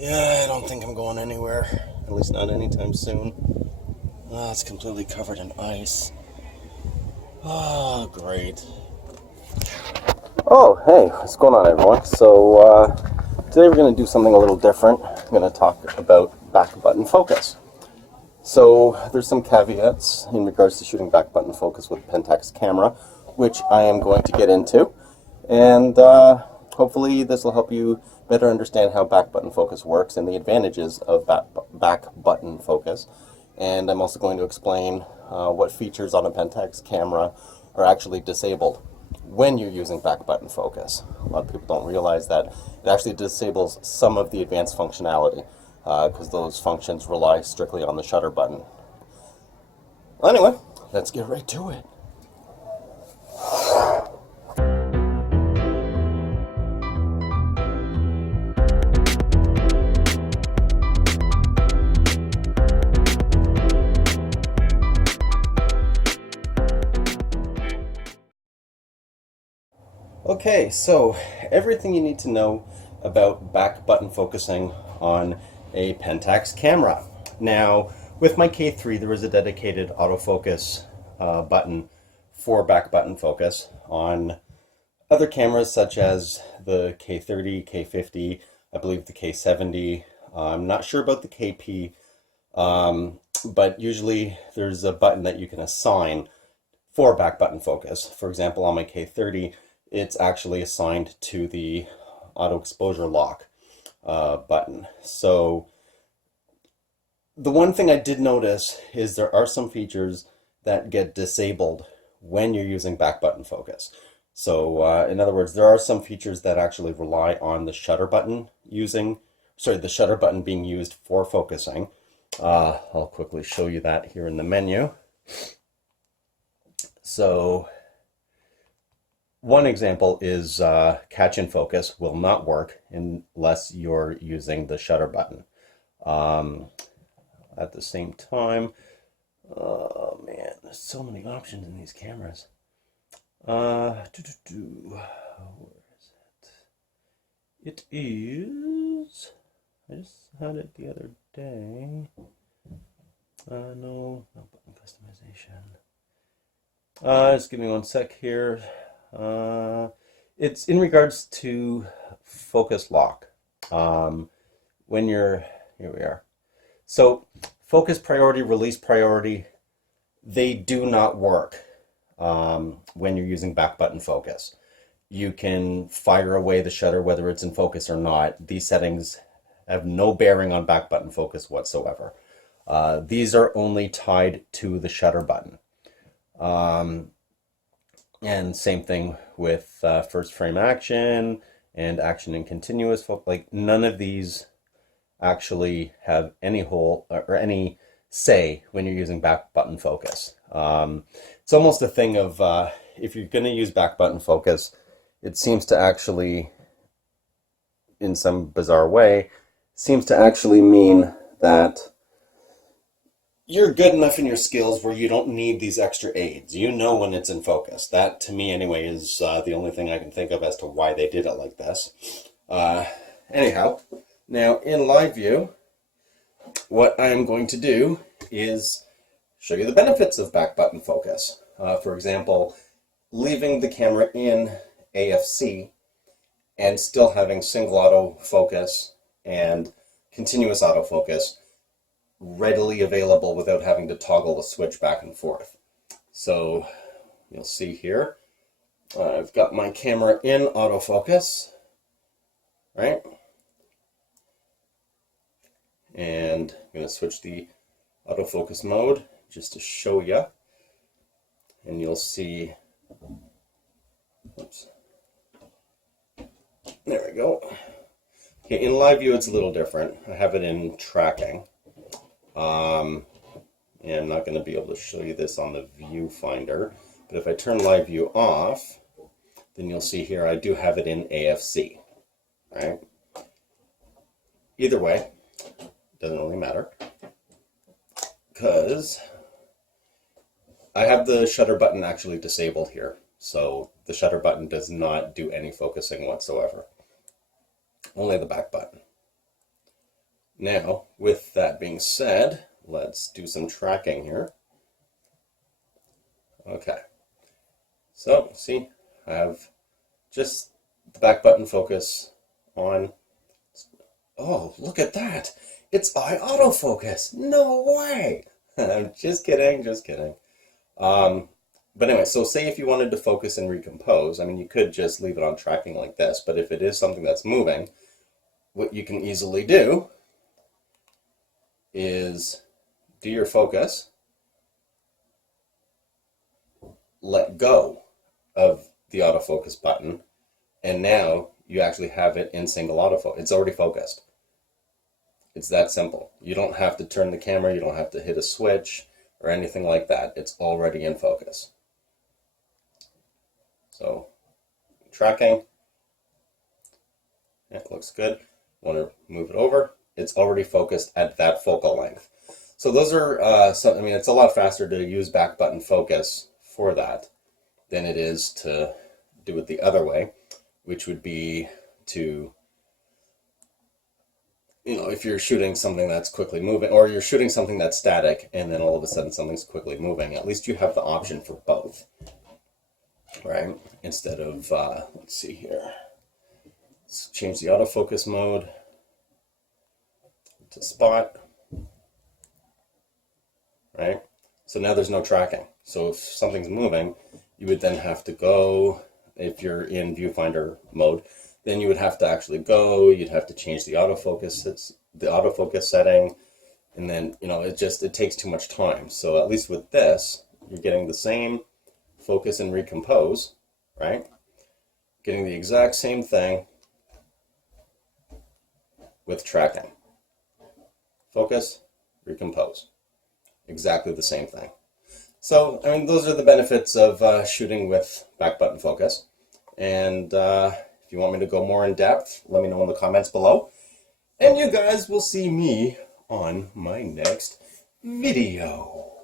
Yeah, I don't think I'm going anywhere. At least not anytime soon. It's completely covered in ice. Oh, great. Oh, hey, what's going on, everyone? Today we're going to do something a little different. I'm going to talk about back button focus. So, there's some caveats in regards to shooting back button focus with Pentax camera, which I am going to get into. And hopefully this will help you better understand how back button focus works and the advantages of back button focus. And I'm also going to explain what features on a Pentax camera are actually disabled when you're using back button focus. A lot of people don't realize that it actually disables some of the advanced functionality because those functions rely strictly on the shutter button. Well, anyway, let's get right to it. Okay, so everything you need to know about back button focusing on a Pentax camera. Now, with my K3, there is a dedicated autofocus button for back button focus. On other cameras such as the K30, K50, I believe the K70, I'm not sure about the KP, but usually there's a button that you can assign for back button focus. For example, on my K30, it's actually assigned to the auto exposure lock button. So the one thing I did notice is there are some features that get disabled when you're using back button focus. So in other words, there are some features that actually rely on the shutter button the shutter button being used for focusing. I'll quickly show you that here in the menu. So one example is catch and focus will not work unless you're using the shutter button. At the same time, oh man, there's so many options in these cameras. Where is it? It is, I just had it the other day. No button customization. Just give me one sec here. It's in regards to focus lock. When you're, here we are. So focus priority, release priority, they do not work when you're using back button focus. You can fire away the shutter whether it's in focus or not. These settings have no bearing on back button focus whatsoever. These are only tied to the shutter button. And same thing with first frame action and action and continuous focus. Like none of these actually have any hold or any say when you're using back button focus. It's almost a thing of if you're going to use back button focus, it seems to actually, in some bizarre way, seems to actually mean that you're good enough in your skills where you don't need these extra aids. You know when it's in focus. That, to me anyway, is the only thing I can think of as to why they did it like this. Anyhow, now in live view, what I'm going to do is show you the benefits of back button focus. For example, leaving the camera in AFC and still having single autofocus and continuous autofocus readily available without having to toggle the switch back and forth. So you'll see here, I've got my camera in autofocus, right? And I'm going to switch the autofocus mode just to show you. And you'll see, oops, there we go. Okay, in live view it's a little different. I have it in tracking. And I'm not going to be able to show you this on the viewfinder, but if I turn live view off, then you'll see here I do have it in AFC, right? Either way, doesn't really matter, because I have the shutter button actually disabled here, so the shutter button does not do any focusing whatsoever, only the back button. Now, with that being said, let's do some tracking here. Okay, so see, I have just the back button focus on. Oh, look at that! It's eye autofocus! No way! I'm just kidding, just kidding. But anyway, so say if you wanted to focus and recompose, I mean, you could just leave it on tracking like this, but if it is something that's moving, what you can easily do is do your focus, let go of the autofocus button, and now you actually have it in single autofocus. It's already focused. It's that simple. You don't have to turn the camera, you don't have to hit a switch or anything like that. It's already in focus. So, tracking, it looks good. Want to move it over, it's already focused at that focal length. So those are, I mean, it's a lot faster to use back button focus for that than it is to do it the other way, which would be to, you know, if you're shooting something that's quickly moving, or you're shooting something that's static and then all of a sudden something's quickly moving, at least you have the option for both, right? Instead of, let's see here, let's change the autofocus mode to spot, right? So now there's no tracking. So if something's moving, you would then have to go, if you're in viewfinder mode, then you would have to actually go, you'd have to change the autofocus setting, and then, you know, it takes too much time. So at least with this, you're getting the same focus and recompose, right? Getting the exact same thing with tracking. Focus, recompose. Exactly the same thing. So, I mean, those are the benefits of shooting with back button focus. And if you want me to go more in depth, let me know in the comments below. And you guys will see me on my next video.